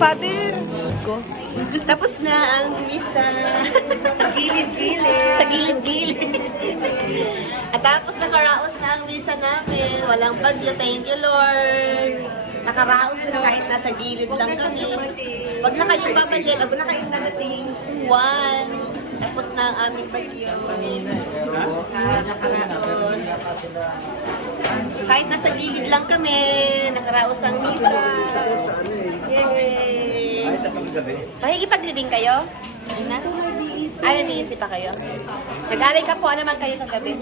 Father. Ko. Tapos na ang misa. Sa gilid-gilid. Sa gilid-gilid. At tapos nakaraos na ang misa namin. Walang bagyo. Thank you, Lord. Nakaraos din kahit nasa gilid lang kami. Wag na kayong babalik. Wag na kayong narating. Uwan. Tapos na ang aming bagyo. Nakaraos. Kahit nasa gilid lang kami. Nakaraos ang misa. Yay! Mahigipaglibing kayo? Ay, may isip pa kayo? Nag-alay ka po. Ano naman kayo kagabi?